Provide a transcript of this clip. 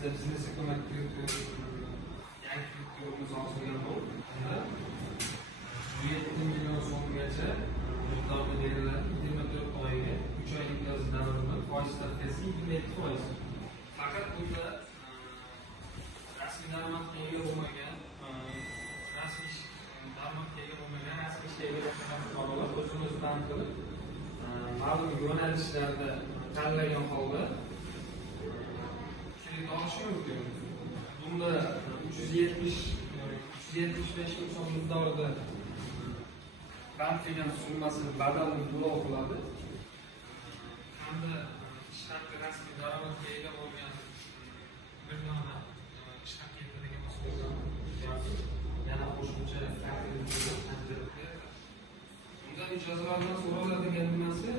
aslida biznesga ko'mak yangi kriptomiz osilgan bo'lib, unda 7 million so'mgacha miqdorda beriladi. 24 oyga 3 oylik imtiyoz davrini foiz stavkasi 27%. Faqat bunda rasmiy daromadga ega bo'lmagan, rasmiy ishga ega bo'lmagan fuqarolar o'zini-o'zidan qilib ma'lum yo'nalishlarda tanlagan holda kredit olishi mumkin. Bunda 375 ming so'm miqdorida bank qilgan summasi badalini to'lov qiladi. Hamda ish haqi rasmiy daromadga ega bo'lgan bir dona ish haqi yetadigan mas'ullar yana qo'shimcha undan mijozlardan so'raladigan nimasi